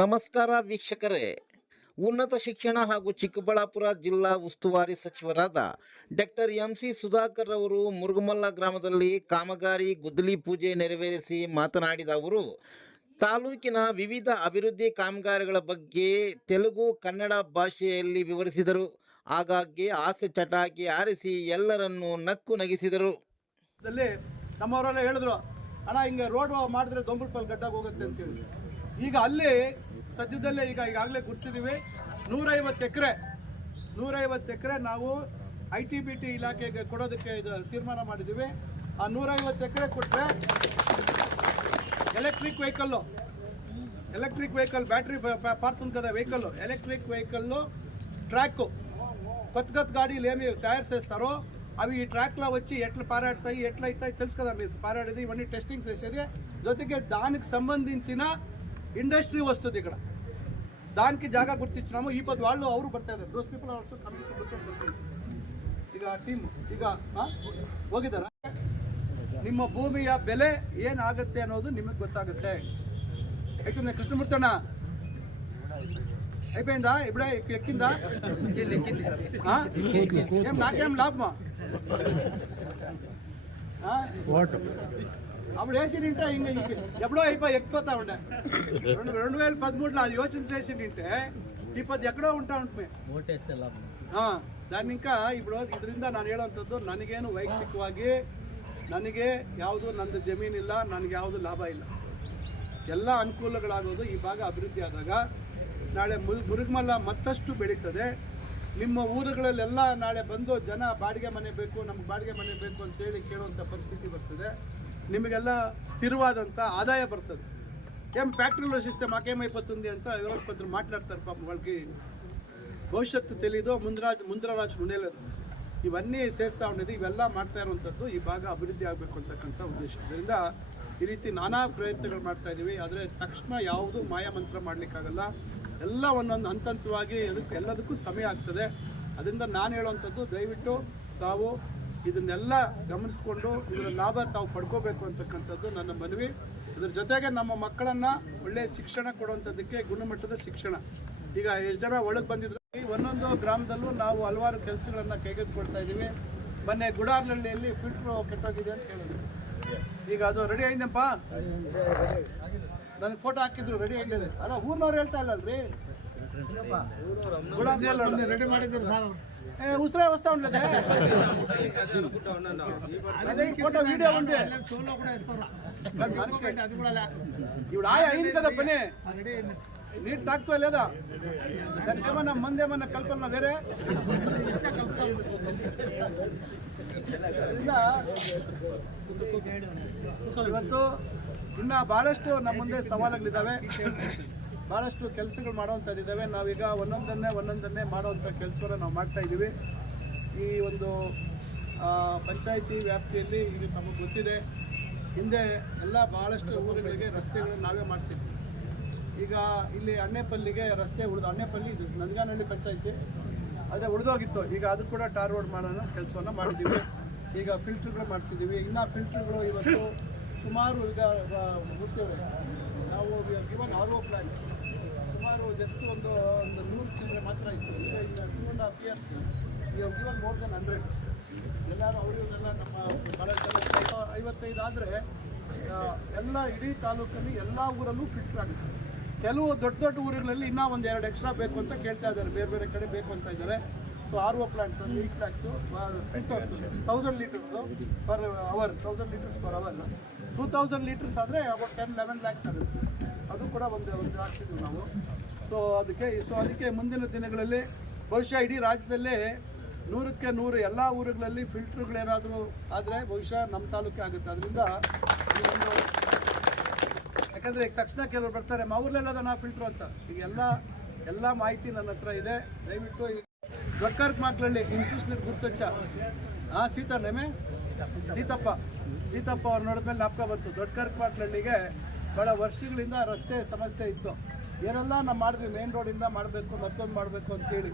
ನಮಸ್ಕಾರ ವೀಕ್ಷಕರೇ. ಉನ್ನತ ಶಿಕ್ಷಣ ಹಾಗೂ ಚಿಕ್ಕಬಳ್ಳಾಪುರ ಜಿಲ್ಲಾ ಉಸ್ತುವಾರಿ ಸಚಿವರಾದ ಡಾಕ್ಟರ್ ಎಂ ಸಿ ಸುಧಾಕರ್ ಅವರು ಮುರುಗಮಲ್ಲ ಗ್ರಾಮದಲ್ಲಿ ಕಾಮಗಾರಿ, ಗುದ್ದಲಿ ಪೂಜೆ ನೆರವೇರಿಸಿ ಮಾತನಾಡಿದ ಅವರು, ತಾಲೂಕಿನ ವಿವಿಧ ಅಭಿವೃದ್ಧಿ ಕಾಮಗಾರಿಗಳ ಬಗ್ಗೆ ತೆಲುಗು, ಕನ್ನಡ ಭಾಷೆಯಲ್ಲಿ ವಿವರಿಸಿದರು. ಆಗಾಗ್ಗೆ ಹಾಸ್ಯ ಚಟಾಕಿ ಆರಿಸಿ ಎಲ್ಲರನ್ನೂ ನಕ್ಕು ನಗಿಸಿದರು. ನಮ್ಮವರೆಲ್ಲ ಹೇಳಿದ್ರು, ಅಣ್ಣ, ಹಿಂಗೆ ರೋಡ್ ಮಾಡಿದ್ರೆ ದೊಂಬಲ್ಪಲ್ ಗಡ್ಡಾಗ ಹೋಗುತ್ತೆ ಅಂತ ಹೇಳಿ ಈಗ ಅಲ್ಲಿ ಸದ್ಯದಲ್ಲೇ ಈಗ ಈಗಾಗಲೇ ಗುರ್ಸಿದ್ದೀವಿ ನೂರೈವತ್ತು ಎಕರೆ ನೂರೈವತ್ತು ಎಕರೆ ನಾವು ಐ ಟಿ ಬಿ ಟಿ ಇಲಾಖೆಗೆ ಕೊಡೋದಕ್ಕೆ ಇದು ತೀರ್ಮಾನ ಮಾಡಿದ್ದೀವಿ ಆ ನೂರೈವತ್ತು ಎಕರೆ ಕೊಟ್ಟರೆ electric vehicle, electric vehicle, battery ಪಾರ್ತನ್ಕದ vehicle, electric vehicle, track కొత్త కొత్త గాడీలు ಲೇಮಿ తయారు చేస్తారో అవి ఈ ట్రాక్లో వచ్చి ఎట్లా పారాడతాయి ఎట్లా అవుతాయి ಪಾರಾಡಿದ್ವಿ కదా ಟೆಸ್ಟಿಂಗ್ ಸೇಸಿದೆ ಜೊತೆಗೆ ದಾನಕ್ಕೆ ಸಂಬಂಧಿಸಿನ ఇండస్ట్రీ వస్తుంది ఇక్కడ దానికి జాగా గుర్తించినాము ఈ పది వాళ్ళు ಅವರು ಬರ್ತಾ ಇದ್ದಾರೆ ದೋಸ್ ಪೀಪಲ್ ಆಲ್ಸೋ ಈಗ ಟೀಮ್ ಈಗ ಆ, ಹೋಗಿದಾರ ನಿಮ್ಮ ಭೂಮಿಯ ಬೆಲೆ ಏನಾಗುತ್ತೆ ಅನ್ನೋದು ನಿಮಗೆ ಗೊತ್ತಾಗುತ್ತೆ ಯಾಕಂದ್ರೆ కృష్ణమూర్తన్న అయిపోయిందా ఇప్పుడే ఎక్కి- ఎక్కిందా ఆ? ఏం నాకేం లాభమా ఆ? అప్పుడు వేసి నింటే ఇంక ఇంక ఎప్పుడో అయిపోయి ఎక్కిపోతా ఉండే రెండు రెండు వేల పదమూడులో అది యోచన చేసి నింటే ఈ పది ఎక్కడో ఉంటా ఉంటుంది ಹಾ ನಾನು ಇಂಕ ఇప్పుడు ಇದರಿಂದ ನಾನು ಹೇಳೋವಂಥದ್ದು ನನಗೇನು ವೈಯಕ್ತಿಕವಾಗಿ ನನಗೆ ಯಾವುದು ನಂದು ಜಮೀನಿಲ್ಲ ನನಗೆ ಯಾವುದು ಲಾಭ ಇಲ್ಲ ಎಲ್ಲ ಅನುಕೂಲಗಳಾಗೋದು ಈ ಭಾಗ ಅಭಿವೃದ್ಧಿ ಆದಾಗ ನಾಳೆ ಮುಲ್ ಮುರುಗಮಲ್ಲ ಮತ್ತಷ್ಟು ಬೆಳೀತದೆ ನಿಮ್ಮ ಊರುಗಳಲ್ಲೆಲ್ಲ ನಾಳೆ ಬಂದು ಜನ ಬಾಡಿಗೆ ಮನೆ ಬೇಕು ನಮ್ಗೆ ಬಾಡಿಗೆ ಮನೆ ಬೇಕು ಅಂತೇಳಿ ಕೇಳುವಂಥ ಪರಿಸ್ಥಿತಿ ಬರ್ತದೆ ನಿಮಗೆಲ್ಲ ಸ್ಥಿರವಾದಂಥ ಆದಾಯ ಬರ್ತದೆ. ఏం ఫ్యాక్టరీలో సిస్టమ్ మాకేమైపోతుంది ಅಂತ ఎవరో కొందరు మాట్లాడతారు పాపం వాళ్ళకి భవిష్యత్తు తెలీదు ముందరా ముందర రాజు ఉండేలేదు ಇವನ್ನೇ ಸೇರಿಸ್ತಾ ఉండేది ಇವೆಲ್ಲ ಮಾಡ್ತಾ ಇರುವಂಥದ್ದು ಈ ಭಾಗ ಅಭಿವೃದ್ಧಿ ಆಗಬೇಕು ಅಂತಕ್ಕಂಥ ಉದ್ದೇಶ. ಇದರಿಂದ ಈ ರೀತಿ ನಾನಾ ಪ್ರಯತ್ನಗಳು ಮಾಡ್ತಾ ಇದ್ದೀವಿ ಆದರೆ ತಕ್ಷಣ ಯಾವುದು ಮಾಯಾಮಂತ್ರ ಮಾಡಲಿಕ್ಕಾಗಲ್ಲ. ಎಲ್ಲ ಒಂದೊಂದು ಹಂತ ಹಂತವಾಗಿ ಅದಕ್ಕೆ ಎಲ್ಲದಕ್ಕೂ ಸಮಯ ಆಗ್ತದೆ. ಅದರಿಂದ ನಾನು ಹೇಳುವಂಥದ್ದು ದಯವಿಟ್ಟು ತಾವು ಇದನ್ನೆಲ್ಲ ಗಮನಿಸ್ಕೊಂಡು ಇದರ ಲಾಭ ತಾವು ಪಡ್ಕೋಬೇಕು ಅಂತಕ್ಕಂಥದ್ದು ನನ್ನ ಮನವಿ. ಇದ್ರ ಜೊತೆಗೆ ನಮ್ಮ ಮಕ್ಕಳನ್ನ ಒಳ್ಳೆಯ ಶಿಕ್ಷಣ ಕೊಡುವಂಥದ್ದಕ್ಕೆ ಗುಣಮಟ್ಟದ ಶಿಕ್ಷಣ. ಈಗ ಎಷ್ಟು ಜನ ಒಳಗೆ ಬಂದಿದ್ರು ಒಂದೊಂದು ಗ್ರಾಮದಲ್ಲೂ ನಾವು ಹಲವಾರು ಕೆಲಸಗಳನ್ನ ಕೈಗೆತ್ತಿಕೊಳ್ತಾ ಇದ್ದೀವಿ ಮೊನ್ನೆ ಗುಡಾರ್ನಹಳ್ಳಿಯಲ್ಲಿ ಫಿಲ್ಟ್ರು ಕೆಟ್ಟೋಗಿದೆ ಅಂತ ಹೇಳಿದ್ರು. ಈಗ ಅದು ರೆಡಿ ಆಯ್ತಪ್ಪ? ನನಗೆ ಫೋಟೋ ಹಾಕಿದ್ರು ರೆಡಿ ಆಗಿದೆ ಅಲ್ಲ, ಊರ್ನವ್ರು ಹೇಳ್ತಾ ಇಲ್ಲಲ್ರಿ ರೆಡಿ ಮಾಡಿದ್ರು ಸರ್ ఉసిరే వస్తా ఉండలేదే అదే ఫోటో వీడియో ఉంది ఇప్పుడు ఆయా అయింది కదా పని నీట్ తాకుతా లేదా దానికి ఏమన్నా మంది ఏమన్నా కల్పన వేరే ಇವತ್ತು ಇನ್ನ ಬಹಳಷ್ಟು ನಮ್ಮ ಮುಂದೆ ಸವಾಲುಗಳಿದ್ದಾವೆ ಭಾಳಷ್ಟು ಕೆಲಸಗಳು ಮಾಡುವಂಥದ್ದಿದ್ದಾವೆ ನಾವೀಗ ಒಂದೊಂದನ್ನೇ ಒಂದೊಂದನ್ನೇ ಮಾಡುವಂಥ ಕೆಲಸವನ್ನು ನಾವು ಮಾಡ್ತಾ ಇದ್ದೀವಿ. ಈ ಒಂದು ಪಂಚಾಯಿತಿ ವ್ಯಾಪ್ತಿಯಲ್ಲಿ ಇದು ನಮಗೆ ಗೊತ್ತಿದೆ. ಹಿಂದೆ ಎಲ್ಲ ಭಾಳಷ್ಟು ಊರುಗಳಿಗೆ ರಸ್ತೆಗಳನ್ನು ನಾವೇ ಮಾಡಿಸಿದ್ವಿ. ಈಗ ಇಲ್ಲಿ ಅಣ್ಣೆಪಲ್ಲಿಗೆ ರಸ್ತೆ ಉಳಿದು, ಅಣ್ಣೆಪಲ್ಲಿ ಇದು ನಂದಗಾನಹಳ್ಳಿ ಪಂಚಾಯಿತಿ. ಆದರೆ ಉಳಿದೋಗಿತ್ತು. ಈಗ ಅದು ಕೂಡ ಟಾರ್ ರೋಡ್ ಮಾಡೋಣ ಕೆಲಸವನ್ನು ಮಾಡಿದ್ದೀವಿ. ಈಗ ಫಿಲ್ಟ್ರ್ಗಳು ಮಾಡಿಸಿದ್ದೀವಿ. ಇನ್ನು ಫಿಲ್ಟ್ರ್ಗಳು ಇವತ್ತು ಸುಮಾರು ಈಗ ಮುಗ್ತೇವೆ ನಾವು ಗಿವನ್ ಆರ್ ಓ ಜಸ್ಟ್ ಒಂದು ಒಂದು ನೂರು ಚಿಲ್ಲರೆ ಮಾತ್ರ ಇತ್ತು ಈಗ ಈಗ two and half years given more than hundred ಎಲ್ಲರೂ ಅವರು ಇವರೆಲ್ಲ ನಮ್ಮ ಜನ ಐವತ್ತೈದು ಆದರೆ ಎಲ್ಲ ಇಡೀ ತಾಲೂಕಲ್ಲಿ ಎಲ್ಲ ಊರಲ್ಲೂ ಫಿಲ್ಟರ್ ಆಗುತ್ತೆ. ಕೆಲವು ದೊಡ್ಡ ದೊಡ್ಡ ಊರುಗಳಲ್ಲಿ ಇನ್ನೂ ಒಂದು ಎರಡು ಎಕ್ಸ್ಟ್ರಾ ಬೇಕು ಅಂತ ಕೇಳ್ತಾ ಇದ್ದಾರೆ. ಬೇರೆ ಬೇರೆ ಕಡೆ ಬೇಕು ಅಂತ ಇದ್ದಾರೆ. So R O plants eight ಪ್ಲಾಕ್ಸು thousand litres per hour thousand litres per hour two thousand litres ಆದರೆ ಅಬೌಟ್ ಟೆನ್ ಲೆವೆನ್ ಲ್ಯಾಕ್ಸ್ ಆಗುತ್ತೆ. ಅದು ಕೂಡ ಒಂದು ಒಂದು ಹಾಕ್ಸಿದ್ವಿ ನಾವು. ಸೊ ಅದಕ್ಕೆ ಸೊ ಅದಕ್ಕೆ ಮುಂದಿನ ದಿನಗಳಲ್ಲಿ ಬಹುಶಃ ಇಡೀ ರಾಜ್ಯದಲ್ಲೇ ನೂರಕ್ಕೆ ನೂರು ಎಲ್ಲ ಊರುಗಳಲ್ಲಿ ಫಿಲ್ಟ್ರುಗಳೇನಾದರೂ ಆದರೆ ಬಹುಶಃ ನಮ್ಮ ತಾಲೂಕೆ ಆಗುತ್ತೆ. ಅದರಿಂದ ಒಂದು ಯಾಕಂದರೆ ಈಗ ತಕ್ಷಣ ಕೆಲವರು ಬರ್ತಾರೆ, ಮಾ ಊರ್ಲೆಲ್ಲದ ನಾ ಫಿಲ್ಟ್ರು ಅಂತ. ಈಗ ಎಲ್ಲ ಎಲ್ಲ ಮಾಹಿತಿ ನನ್ನ ಹತ್ರ ಇದೆ. ದಯವಿಟ್ಟು ಈ ದೊಡ್ಡಕರ್ಕ್ ಮಕ್ಕಳಲ್ಲಿ ಇನ್ಸ್ಟಿಟ್ಯೂಷನ್ ಗುರ್ತಚ್ಚ ಹಾಂ ಸೀತಾ ನೆಮೆ ಸೀತಪ್ಪ. ಸೀತಪ್ಪ ಅವ್ರು ನೋಡಿದ್ಮೇಲೆ ನಾಪ್ಕ ಬಂತು. ದೊಡ್ಡಕರ್ಕ್ ಮಕ್ಕಳಳ್ಳಿಗೆ ಭಾಳ ವರ್ಷಗಳಿಂದ ರಸ್ತೆ ಸಮಸ್ಯೆ ಇತ್ತು. ಏನೆಲ್ಲ ನಾವು ಮಾಡಿದ್ವಿ ಮೇನ್ ರೋಡಿಂದ ಮಾಡಬೇಕು ಮತ್ತೊಂದು ಮಾಡಬೇಕು ಅಂತೇಳಿ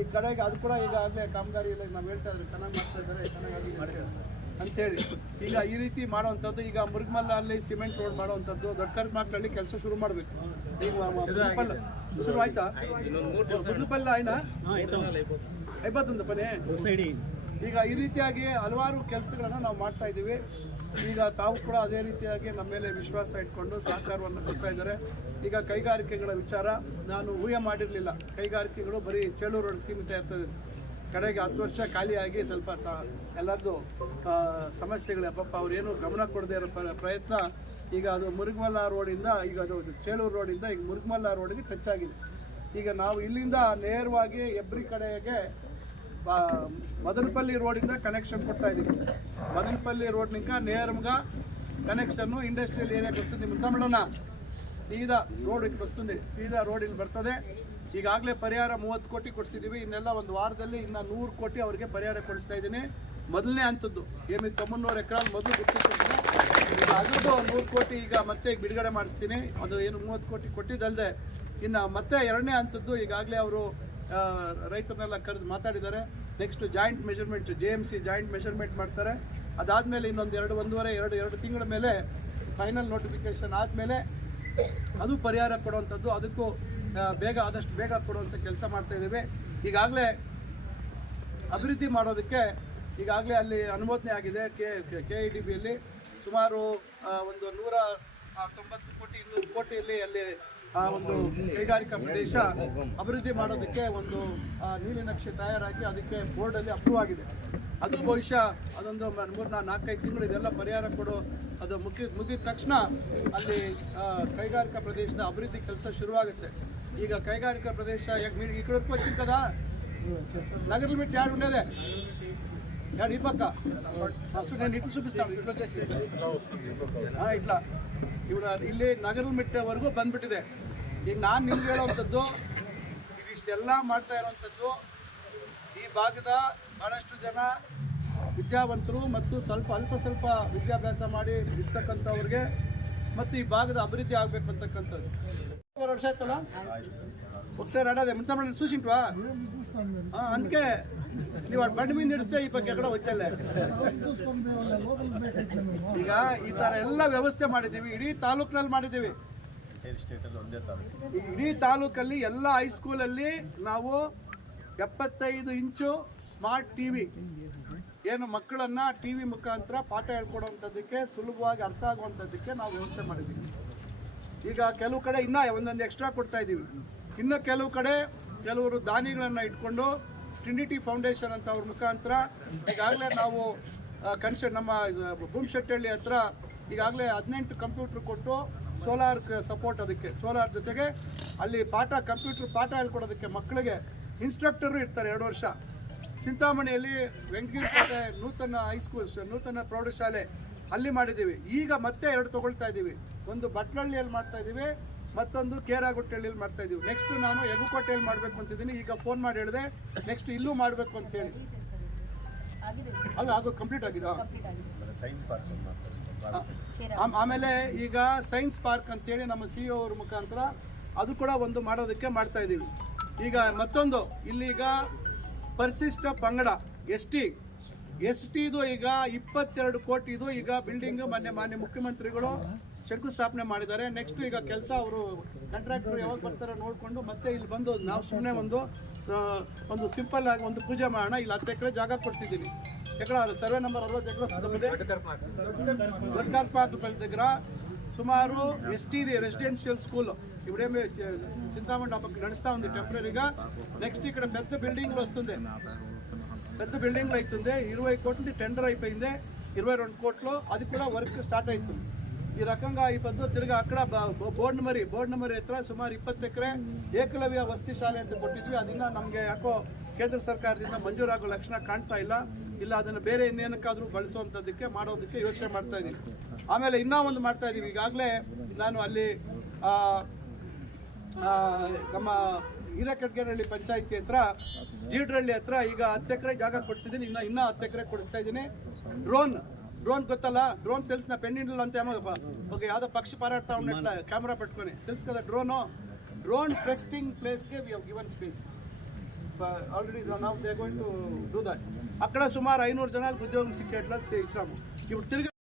ಈ ಕಡೆಗೆ ಅದು ಕೂಡ ಈಗಾಗಲೇ ಕಾಮಗಾರಿ ಇಲ್ಲ ನಾವು ಹೇಳ್ತಾ ಇದ್ದೀವಿ ಚೆನ್ನಾಗಿ ಮಾಡ್ತಾ ಇದ್ದಾರೆ ಚೆನ್ನಾಗಿ ಮಾಡಿ ಅಂತೇಳಿ ಈಗ ಈ ರೀತಿ ಮಾಡುವಂಥದ್ದು ಈಗ ಮುರುಗಮಲ್ಲ ಅಲ್ಲಿ ಸಿಮೆಂಟ್ ರೋಡ್ ಮಾಡೋವಂಥದ್ದು ದೊಡ್ಡ ಮಕ್ಕಳಲ್ಲಿ ಕೆಲಸ ಶುರು ಮಾಡಬೇಕು. ಈಗ ಶುರು ಆಯ್ತಾ? ಮುರುಗಮಲ್ಲ ಆಯ್ನಾ ಐವತ್ತೊಂದು ಪನೇ ಈಗ ಈ ರೀತಿಯಾಗಿ ಹಲವಾರು ಕೆಲಸಗಳನ್ನು ನಾವು ಮಾಡ್ತಾ ಇದ್ದೀವಿ. ಈಗ ತಾವು ಕೂಡ ಅದೇ ರೀತಿಯಾಗಿ ನಮ್ಮ ಮೇಲೆ ವಿಶ್ವಾಸ ಇಟ್ಕೊಂಡು ಸಹಕಾರವನ್ನು ಕೊಡ್ತಾ ಇದ್ದಾರೆ. ಈಗ ಕೈಗಾರಿಕೆಗಳ ವಿಚಾರ ನಾನು ಊಹೆ ಮಾಡಿರಲಿಲ್ಲ. ಕೈಗಾರಿಕೆಗಳು ಬರೀ ಚೇಳೂರು ರೋಡ್ ಸೀಮಿತ ಇರ್ತದೆ. ಕಡೆಗೆ ಹತ್ತು ವರ್ಷ ಖಾಲಿಯಾಗಿ ಸ್ವಲ್ಪ ಎಲ್ಲರದ್ದು ಸಮಸ್ಯೆಗಳೇ ಪಾಪ ಅವರೇನು ಗಮನ ಕೊಡದೇ ಇರೋ ಪ್ರ- ಪ್ರಯತ್ನ ಈಗ ಅದು ಮುರುಗಮಲ್ಲ ರೋಡಿಂದ ಈಗ ಅದು ಚೇಳೂರು ರೋಡಿಂದ ಈಗ ಮುರುಗಮಲ್ಲ ರೋಡಿಗೆ ಟಚ್ ಆಗಿದೆ. ಈಗ ನಾವು ಇಲ್ಲಿಂದ ನೇರವಾಗಿ ಎಬ್ರಿ ಕಡೆಗೆ ಮದನಪಲ್ಲಿ ರೋಡಿಂದ ಕನೆಕ್ಷನ್ ಕೊಡ್ತಾ ಇದ್ದೀವಿ ಮದನಪಲ್ಲಿ ರೋಡ್ನಿಂದ ನೇರಮ್ಗ ಕನೆಕ್ಷನ್ನು ಇಂಡಸ್ಟ್ರಿಯಲ್ ಏರಿಯಾಗೆ ಬರ್ತದೆ. వస్తుంది ಸೀದಾ ರೋಡ್ ಇಲ್ಲಿ ಬರ್ತದೆ. ಸೀದಾ ರೋಡ್ ಇಲ್ಲಿ ಬರ್ತದೆ. ಈಗಾಗಲೇ ಪರಿಹಾರ ಮೂವತ್ತು ಕೋಟಿ ಕೊಡಿಸಿದ್ದೀವಿ ಇನ್ನೆಲ್ಲ ಒಂದು ವಾರದಲ್ಲಿ ಇನ್ನು ನೂರು ಕೋಟಿ ಅವರಿಗೆ ಪರಿಹಾರ ಕೊಡಿಸ್ತಾ ಇದ್ದೀನಿ. ಮೊದಲನೇ ಹಂತದ್ದು, ಏಮಿ ತೊಂಬನ್ನೂರು ಎಕರೆ ಮೊದಲು ಗುರುತಿಸ್ಕೊಡ್ತೀನಿ ಈಗ ಅದರದ್ದು ನೂರು ಕೋಟಿ ಈಗ ಮತ್ತೆ ಬಿಡುಗಡೆ ಮಾಡಿಸ್ತೀನಿ. ಅದು ಏನು ಮೂವತ್ತು ಕೋಟಿ ಕೊಟ್ಟಿದ್ದಲ್ಲದೆ ಇನ್ನು ಮತ್ತೆ ಎರಡನೇ ಹಂತದ್ದು ಈಗಾಗಲೇ ಅವರು ರೈತರನ್ನೆಲ್ಲ ಕರೆದು ಮಾತಾಡಿದ್ದಾರೆ. Next joint measurement J M C joint measurement ಮಾಡ್ತಾರೆ. ಅದಾದಮೇಲೆ ಇನ್ನೊಂದು ಎರಡು, ಒಂದೂವರೆ, ಎರಡು ಎರಡು ತಿಂಗಳ ಮೇಲೆ ಫೈನಲ್ ನೋಟಿಫಿಕೇಶನ್ ಆದಮೇಲೆ ಅದು ಪರಿಹಾರ ಕೊಡುವಂಥದ್ದು. ಅದಕ್ಕೂ ಬೇಗ ಆದಷ್ಟು ಬೇಗ ಕೊಡುವಂಥ ಕೆಲಸ ಮಾಡ್ತಾ ಇದ್ದೀವಿ. ಈಗಾಗಲೇ ಅಭಿವೃದ್ಧಿ ಮಾಡೋದಕ್ಕೆ ಈಗಾಗಲೇ ಅಲ್ಲಿ ಅನುಮೋದನೆ ಆಗಿದೆ ಕೆ ಕೆ ಇ ಡಿ ಬಿಯಲ್ಲಿ ಸುಮಾರು ಒಂದು ನೂರ ತೊಂಬತ್ತು ಕೋಟಿ, ಇನ್ನೂರು ಕೋಟಿಯಲ್ಲಿ ಅಲ್ಲಿ ಆ ಒಂದು ಕೈಗಾರಿಕಾ ಪ್ರದೇಶ ಅಭಿವೃದ್ಧಿ ಮಾಡೋದಕ್ಕೆ ಒಂದು ಆ, ನೀಲಿ ನಕ್ಷೆ ತಯಾರಾಗಿ ಅದಕ್ಕೆ ಬೋರ್ಡಲ್ಲಿ ಅಪ್ರೂವ್ ಆಗಿದೆ ಅದು ಬಹುಶಃ ಅದೊಂದು ಮ- ಮೂರು ನಾ ನಾಲ್ಕೈದು ತಿಂಗಳು ಇದೆಲ್ಲ ಪರಿಹಾರ ಕೊಡು ಅದು ಮುಗಿ ಮುಗಿದ ತಕ್ಷಣ ಅಲ್ಲಿ ಆ, ಕೈಗಾರಿಕಾ ಪ್ರದೇಶದ ಅಭಿವೃದ್ಧಿ ಕೆಲಸ ಶುರುವಾಗುತ್ತೆ ಈಗ ಕೈಗಾರಿಕಾ ಪ್ರದೇಶ ಯಾಕೆ మీ ఇక్కడికి వచ్చింది కదా నగరం పెట్టి యాడ్ ఉండేదే యాడ్ ఈ పక్క ఫస్ట్ నేను ఇట్లు చూపిస్తాను ఇట్లా వచ్చేసి ಹಾಂ ಇಟ್ಲ ಇವ್ರ ಇಲ್ಲಿ ನಗರ ಮಿಟ್ಟವರೆಗೂ ಬಂದ್ಬಿಟ್ಟಿದೆ ಈಗ ನಾನು ನಿಮ್ಗೆ ಹೇಳುವಂಥದ್ದು ಇಷ್ಟೆಲ್ಲ ಮಾಡ್ತಾ ಇರುವಂಥದ್ದು, ಈ ಭಾಗದ ಭಾಳಷ್ಟು ಜನ ವಿದ್ಯಾವಂತರು ಮತ್ತು ಸ್ವಲ್ಪ ಅಲ್ಪ ಸ್ವಲ್ಪ ವಿದ್ಯಾಭ್ಯಾಸ ಮಾಡಿ ಇರ್ತಕ್ಕಂಥವ್ರಿಗೆ ಮತ್ತು ಈ ಭಾಗದ ಅಭಿವೃದ್ಧಿ ಆಗಬೇಕು ಅಂತಕ್ಕಂಥದ್ದು. ವರ್ಷ ಆಯ್ತಲ್ಲ? ಹೋಗ್ತಾರೆ ಆಡೋದೇ ಮುಂಚೆ ಮಾಡಿ ಸೂಚಿಂಟ್ವಾ? ಹಾಂ ಅದಕ್ಕೆ ನೀವು ಅದು ಬಂಡ ಮೀನು ಈ ಬಗ್ಗೆ ಕೂಡ ಹೊಚ್ಚಲ್ಲ? ಈಗ ಈ ಥರ ಎಲ್ಲ ವ್ಯವಸ್ಥೆ ಮಾಡಿದ್ದೀವಿ, ಇಡೀ ತಾಲೂಕಿನಲ್ಲಿ ಮಾಡಿದ್ದೀವಿ. ಇಡೀ ತಾಲೂಕಲ್ಲಿ ಎಲ್ಲ ಹೈಸ್ಕೂಲಲ್ಲಿ ನಾವು ಎಪ್ಪತ್ತೈದು ಇಂಚು ಸ್ಮಾರ್ಟ್ ಟಿವಿ ಏನು ಮಕ್ಕಳನ್ನ ಟಿವಿ ಮುಖಾಂತರ ಪಾಠ ಹೇಳ್ಕೊಡೋವಂಥದ್ದಕ್ಕೆ ಸುಲಭವಾಗಿ ಅರ್ಥ ಆಗುವಂಥದ್ದಕ್ಕೆ ನಾವು ವ್ಯವಸ್ಥೆ ಮಾಡಿದ್ದೀವಿ. ಈಗ ಕೆಲವು ಕಡೆ ಇನ್ನೂ ಒಂದೊಂದು ಎಕ್ಸ್ಟ್ರಾ ಕೊಡ್ತಾ ಇದ್ದೀವಿ. ಇನ್ನು ಕೆಲವು ಕಡೆ ಕೆಲವರು ದಾನಿಗಳನ್ನು ಇಟ್ಕೊಂಡು ಟ್ರಿನಿಟಿ ಫೌಂಡೇಶನ್ ಅಂತ ಅವ್ರ ಮುಖಾಂತರ ಈಗಾಗಲೇ ನಾವು ಕನ್ಸ ನಮ್ಮ ಭೂಮಿಶೆಟ್ಟಹಳ್ಳಿ ಹತ್ರ ಈಗಾಗಲೇ ಹದಿನೆಂಟು ಕಂಪ್ಯೂಟರ್ ಕೊಟ್ಟು ಸೋಲಾರ್ ಸಪೋರ್ಟ್ ಅದಕ್ಕೆ. ಸೋಲಾರ್ ಜೊತೆಗೆ ಅಲ್ಲಿ ಪಾಠ ಕಂಪ್ಯೂಟರ್ ಪಾಠ ಹೇಳ್ಕೊಡೋದಕ್ಕೆ ಮಕ್ಕಳಿಗೆ ಇನ್ಸ್ಟ್ರಕ್ಟರು ಇರ್ತಾರೆ ಎರಡು ವರ್ಷ. ಚಿಂತಾಮಣಿಯಲ್ಲಿ ವೆಂಕಟೇಶ್ವರ ನೂತನ ಹೈಸ್ಕೂಲ್ ನೂತನ ಪ್ರೌಢಶಾಲೆ ಅಲ್ಲಿ ಮಾಡಿದ್ದೀವಿ. ಈಗ ಮತ್ತೆ ಎರಡು ತೊಗೊಳ್ತಾ ಇದ್ದೀವಿ. ಒಂದು ಬಟ್ಲಹಳ್ಳಿಯಲ್ಲಿ ಮಾಡ್ತಾ ಇದ್ದೀವಿ ಮತ್ತೊಂದು ಕೇರಾಗುಟ್ಟಳ್ಳಿಯಲ್ಲಿ ಮಾಡ್ತಾ ಇದ್ದೀವಿ. ನೆಕ್ಸ್ಟ್ ನಾನು ಯಗುಕೋಟೆಯಲ್ಲಿ ಮಾಡಬೇಕು ಅಂತಿದ್ದೀನಿ. ಈಗ ಫೋನ್ ಮಾಡಿ ಹೇಳಿದೆ. ನೆಕ್ಸ್ಟ್ ಇಲ್ಲೂ ಮಾಡಬೇಕು ಅಂತ ಹೇಳಿ. ಅದು ಅದು ಕಂಪ್ಲೀಟ್ ಆಗಿದೆ ಆಮ್- ಆಮೇಲೆ ಈಗ ಸೈನ್ಸ್ ಪಾರ್ಕ್ ಅಂತೇಳಿ ನಮ್ಮ ಸಿ ಅವ್ರ ಮುಖಾಂತರ ಅದು ಕೂಡ ಒಂದು ಮಾಡೋದಕ್ಕೆ ಮಾಡ್ತಾ ಇದ್ದೀವಿ. ಈಗ ಮತ್ತೊಂದು ಇಲ್ಲೀಗ ಪರಿಶಿಷ್ಟ ಪಂಗಡ ಎಸ್ ಟಿ ಎಸ್ ಟಿದು ಈಗ ಇಪ್ಪತ್ತೆರಡು ಕೋಟಿದು ಈಗ ಬಿಲ್ಡಿಂಗ್ ಮೊನ್ನೆ ಮಾನ್ಯ ಮುಖ್ಯಮಂತ್ರಿಗಳು ಶಂಕುಸ್ಥಾಪನೆ ಮಾಡಿದ್ದಾರೆ. ನೆಕ್ಸ್ಟ್ ಈಗ ಕೆಲಸ ಅವರು ಕಾಂಟ್ರಾಕ್ಟರ್ ಯಾವಾಗ ಬರ್ತಾರೆ ನೋಡಿಕೊಂಡು ಮತ್ತೆ ಇಲ್ಲಿ ಬಂದು ನಾವು ಸುಮ್ಮನೆ ಒಂದು ಒಂದು ಸಿಂಪಲ್ ಆಗಿ ಒಂದು ಪೂಜೆ ಮಾಡೋಣ. ಇಲ್ಲಿ ಹತ್ತು ಎಕರೆ ಜಾಗ ಕೊಡ್ಸಿದ್ದೀನಿ ఎక్కడ సర్వే నెంబర్ అరవై ఎక్కడ పల్లి దగ్గర సుమారు ఎస్టీది రెసిడెన్షియల్ స్కూల్ ఇప్పుడేమి చ- చింతామణి అప్పటికి నడుస్తూ ఉంది టెంపరీగా నెక్స్ట్ ఇక్కడ పెద్ద బిల్డింగ్లు వస్తుంది. పెద్ద బిల్డింగ్లు అవుతుంది. ఇరవై కోట్లది టెండర్ అయిపోయింది. ఇరవై రెండు కోట్లు. అది కూడా వర్క్ స్టార్ట్ అవుతుంది. ఈ రకంగా ఈ పద్ధతి తిరిగి అక్కడ ಬ- ಬೋರ್ಡ್ ಮರಿ ಬೋರ್ಡ್ ನಂಬರ್ ಹತ್ರ ಸುಮಾರು ಇಪ್ಪತ್ತು ಎಕರೆ ಏಕಲವ್ಯ ವಸತಿ ಶಾಲೆ ಅಂತ ಕೊಟ್ಟಿದ್ವಿ ಅದನ್ನ ನಮಗೆ ಯಾಕೋ ಕೇಂದ್ರ ಸರ್ಕಾರದಿಂದ ಮಂಜೂರಾಗೋ ಲಕ್ಷಣ ಕಾಣ್ತಾ ಇಲ್ಲ ಇಲ್ಲ ಅದನ್ನು ಬೇರೆ ಇನ್ನೇನಕ್ಕಾದ್ರೂ ಬಳಸುವಂಥದ್ದಕ್ಕೆ ಮಾಡೋದಕ್ಕೆ ಯೋಚನೆ ಮಾಡ್ತಾ ಇದೀವಿ ಆಮೇಲೆ ಇನ್ನೂ ಒಂದು ಮಾಡ್ತಾ ಇದೀವಿ ಈಗಾಗಲೇ ನಾನು ಅಲ್ಲಿ ಆ, ಆ, ನಮ್ಮ ಹಿರೇಕಟ್ಗೆರಹಳ್ಳಿ ಪಂಚಾಯತಿ ಹತ್ರ ಜೀಡ್ರಳ್ಳಿ ಹತ್ರ ಈಗ ಹತ್ತು ಎಕರೆ ಜಾಗ ಕೊಡಿಸಿದ್ದೀನಿ ಇನ್ನು ಇನ್ನೂ ಹತ್ತು ಎಕರೆ ಕೊಡಿಸ್ತಾ ಇದ್ದೀನಿ ಡ್ರೋನ್ డ్రోన్ గొత్తల డ్రోన్ తెలిసిన పెండింట్లో అంతేమో ఒక యాదో పక్షి పారాడుతూ ఉన్నట్ల కెమెరా పెట్టుకొని. తెలుసు కదా drone? Drone testing ప్లేస్కే we given space already now they going to do that అక్కడ సుమారు ఐనూరు జనాలకు ఉద్యోగం సిక్కేట్లా ఇచ్చినాము ఇప్పుడు తిరిగి